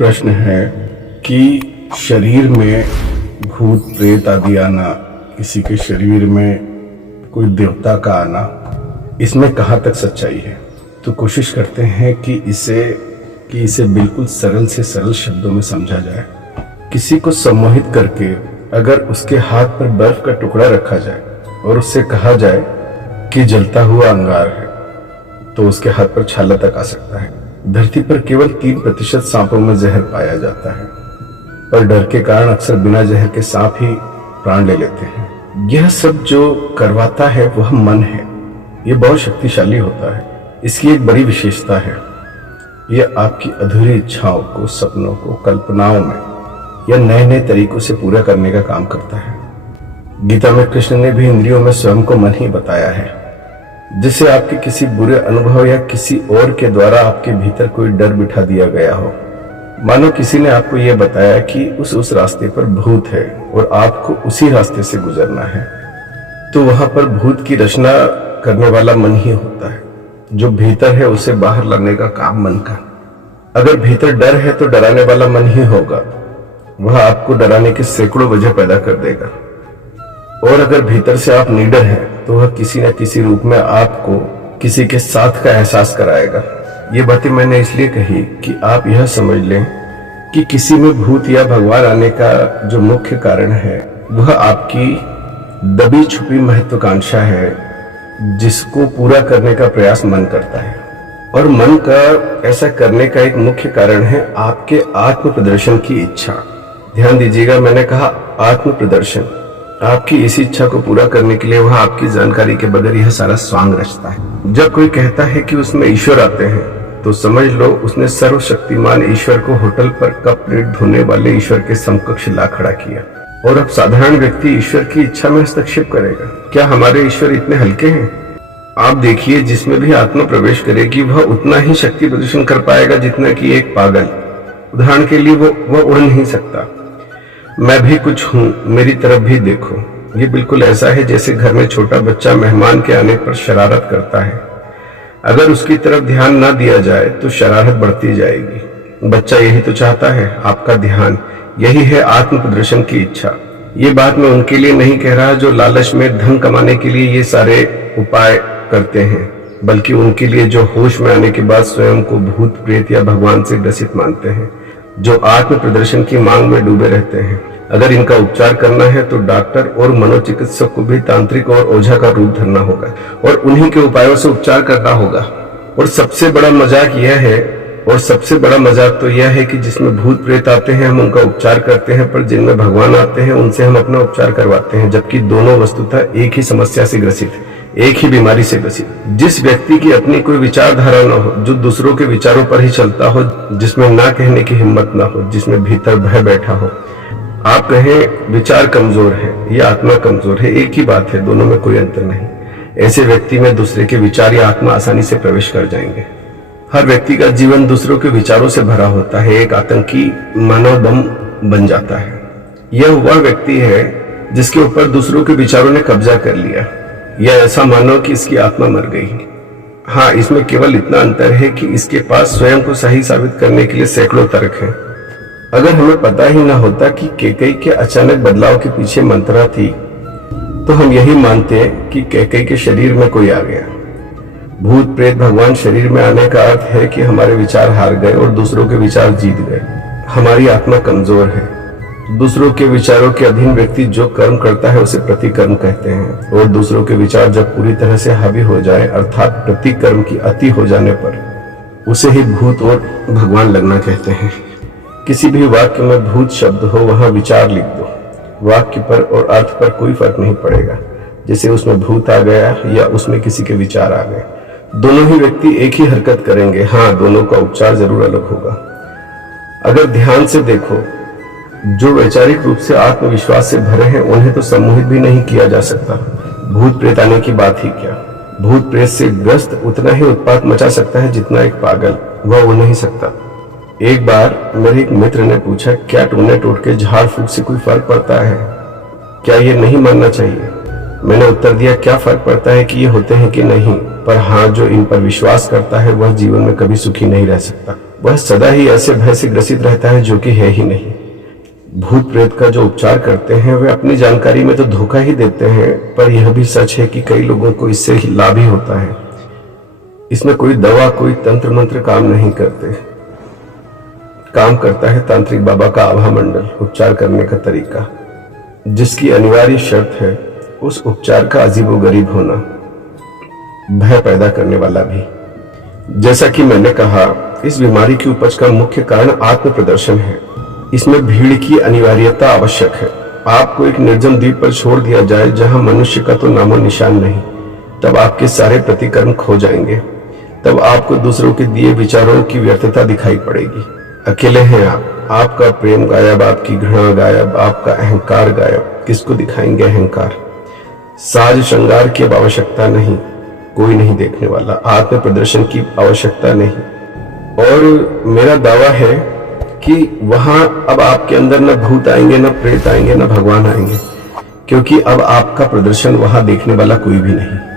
प्रश्न है कि शरीर में भूत प्रेत आदि आना, किसी के शरीर में कोई देवता का आना, इसमें कहाँ तक सच्चाई है। तो कोशिश करते हैं कि इसे बिल्कुल सरल से सरल शब्दों में समझा जाए। किसी को सम्मोहित करके अगर उसके हाथ पर बर्फ का टुकड़ा रखा जाए और उससे कहा जाए कि जलता हुआ अंगार है, तो उसके हाथ पर छाला तक आ सकता है। धरती पर केवल 3% सांपों में जहर पाया जाता है, पर डर के कारण अक्सर बिना जहर के सांप ही प्राण ले लेते हैं। यह सब जो करवाता है वह मन है। यह बहुत शक्तिशाली होता है। इसकी एक बड़ी विशेषता है, यह आपकी अधूरी इच्छाओं को, सपनों को, कल्पनाओं में या नए नए तरीकों से पूरा करने का काम करता है। गीता में कृष्ण ने भी इंद्रियों में स्वयं को मन ही बताया है। जिसे आपके किसी बुरे अनुभव या किसी और के द्वारा आपके भीतर कोई डर बिठा दिया गया हो। मानो किसी ने आपको यह बताया कि उस रास्ते पर भूत है और आपको उसी रास्ते से गुजरना है, तो वहां पर भूत की रचना करने वाला मन ही होता है। जो भीतर है उसे बाहर लाने का काम मन का। अगर भीतर डर है तो डराने वाला मन ही होगा। वह आपको डराने की सैकड़ों वजह पैदा कर देगा। और अगर भीतर से आप निडर हैं तो वह किसी न किसी रूप में आपको किसी के साथ का एहसास कराएगा। ये बातें मैंने इसलिए कही कि आप यह समझ लें कि किसी में भूत या भगवान आने का जो मुख्य कारण है वह आपकी दबी छुपी महत्वाकांक्षा है, जिसको पूरा करने का प्रयास मन करता है। और मन का ऐसा करने का एक मुख्य कारण है आपके आत्म प्रदर्शन की इच्छा। ध्यान दीजिएगा, मैंने कहा आत्म प्रदर्शन। आपकी इसी इच्छा को पूरा करने के लिए वह आपकी जानकारी के बगैर यह सारा स्वांग रचता है। जब कोई कहता है कि उसमें ईश्वर आते हैं, तो समझ लो उसने सर्वशक्तिमान ईश्वर को होटल पर कप प्लेट धोने वाले ईश्वर के समकक्ष ला खड़ा किया। और अब साधारण व्यक्ति ईश्वर की इच्छा में हस्तक्षेप करेगा। क्या हमारे ईश्वर इतने हल्के हैं? आप देखिए, जिसमें भी आत्मा प्रवेश करेगी वह उतना ही शक्ति प्रदर्शन कर पाएगा जितना कि एक पागल। उदाहरण के लिए वह उड़ नहीं सकता। मैं भी कुछ हूं, मेरी तरफ भी देखो। ये बिल्कुल ऐसा है जैसे घर में छोटा बच्चा मेहमान के आने पर शरारत करता है। अगर उसकी तरफ ध्यान ना दिया जाए तो शरारत बढ़ती जाएगी। बच्चा यही तो चाहता है, आपका ध्यान। यही है आत्म प्रदर्शन की इच्छा। ये बात मैं उनके लिए नहीं कह रहा जो लालच में धन कमाने के लिए ये सारे उपाय करते हैं, बल्कि उनके लिए जो होश में आने के बाद स्वयं को भूत प्रेत या भगवान से ग्रसित मानते हैं, जो आत्म प्रदर्शन की मांग में डूबे रहते हैं। अगर इनका उपचार करना है तो डॉक्टर और मनोचिकित्सक को भी तांत्रिक और ओझा का रूप धरना होगा और उन्हीं के उपायों से उपचार करना होगा। और सबसे बड़ा मजाक तो यह है कि जिसमें भूत प्रेत आते हैं हम उनका उपचार करते हैं, पर जिनमें भगवान आते हैं उनसे हम अपना उपचार करवाते हैं, जबकि दोनों वस्तुतः एक ही समस्या से ग्रसित है, एक ही बीमारी से ग्रसित। जिस व्यक्ति की अपनी कोई विचारधारा न हो, जो दूसरों के विचारों पर ही चलता हो, जिसमें ना कहने की हिम्मत ना हो, जिसमें भीतर भय बैठा हो। आप कहें विचार कमजोर है या आत्मा कमजोर है, एक ही बात है, दोनों में कोई अंतर नहीं। ऐसे व्यक्ति में दूसरे के विचार या आत्मा आसानी से प्रवेश कर जाएंगे। हर व्यक्ति का जीवन दूसरों के विचारों से भरा होता है, एक आतंकी मानव बम बन जाता है। यह वह व्यक्ति है जिसके ऊपर दूसरों के विचारों ने कब्जा कर लिया, या ऐसा मानो कि इसकी आत्मा मर गई। हाँ, इसमें केवल इतना अंतर है कि इसके पास स्वयं को सही साबित करने के लिए सैकड़ों तर्क हैं। अगर हमें पता ही ना होता कि कैकेयी के अचानक बदलाव के पीछे मंत्रा थी, तो हम यही मानते कि कैकेयी के शरीर में कोई आ गया। भूत प्रेत भगवान शरीर में आने का अर्थ है कि हमारे विचार हार गए और दूसरों के विचार जीत गए। हमारी आत्मा कमजोर है। दूसरों के विचारों के अधीन व्यक्ति जो कर्म करता है उसे प्रतिकर्म कहते हैं, और दूसरों के विचार जब पूरी तरह से हावी हो जाए, अर्थात प्रतिकर्म की अति हो जाने पर, उसे ही भूत और भगवान लगना कहते हैं। किसी भी वाक्य में भूत शब्द हो वहां विचार लिख दो। वाक्य पर और अर्थ पर कोई फर्क नहीं पड़ेगा, जैसे उसमें भूत आ गया या उसमें किसी के विचार आ गए। दोनों ही व्यक्ति एक ही हरकत करेंगे। हाँ, दोनों का उपचार जरूर अलग होगा। अगर ध्यान से देखो, जो वैचारिक रूप से आत्मविश्वास से भरे हैं उन्हें तो सम्मोहित भी नहीं किया जा सकता। भूत प्रेत आने की बात ही क्या। भूत प्रेत से ग्रस्त उतना ही उत्पात मचा सकता है जितना एक पागल। वह हो नहीं सकता। एक बार मेरे एक मित्र ने पूछा, क्या टूने टोट के झाड़ फूक से कोई फर्क पड़ता है? क्या ये नहीं मानना चाहिए? मैंने उत्तर दिया, क्या फर्क पड़ता है कि ये होते हैं कि नहीं, पर हाँ, जो इन पर विश्वास करता है वह जीवन में कभी सुखी नहीं रह सकता। वह सदा ही ऐसे भय से ग्रसित रहता है जो कि है ही नहीं। भूत प्रेत का जो उपचार करते हैं वे अपनी जानकारी में तो धोखा ही देते हैं, पर यह भी सच है कि कई लोगों को इससे लाभ ही होता है। इसमें कोई दवा, कोई तंत्र मंत्र काम नहीं करते। काम करता है तांत्रिक बाबा का आभा मंडल, उपचार करने का तरीका, जिसकी अनिवार्य शर्त है उस उपचार का अजीबोगरीब होना, भय पैदा करने वाला भी। जैसा कि मैंने कहा, इस बीमारी की उपज का मुख्य कारण आत्म प्रदर्शन है। इसमें भीड़ की अनिवार्यता आवश्यक है। आपको एक निर्जन द्वीप पर छोड़ दिया जाए जहां मनुष्य का तो नामो निशान नहीं, तब आपके सारे प्रतिकर्म खो जाएंगे। तब आपको दूसरों के दिए विचारों की व्यर्थता दिखाई पड़ेगी। अकेले हैं आप, आपका प्रेम गायब, आपकी घृणा गायब, आपका अहंकार गायब। किसको दिखाएंगे अहंकार? साज श्रृंगार की अब आवश्यकता नहीं, कोई नहीं देखने वाला। आत्म प्रदर्शन की आवश्यकता नहीं। और मेरा दावा है कि वहां अब आपके अंदर न भूत आएंगे, न प्रेत आएंगे, न भगवान आएंगे, क्योंकि अब आपका प्रदर्शन वहां देखने वाला कोई भी नहीं।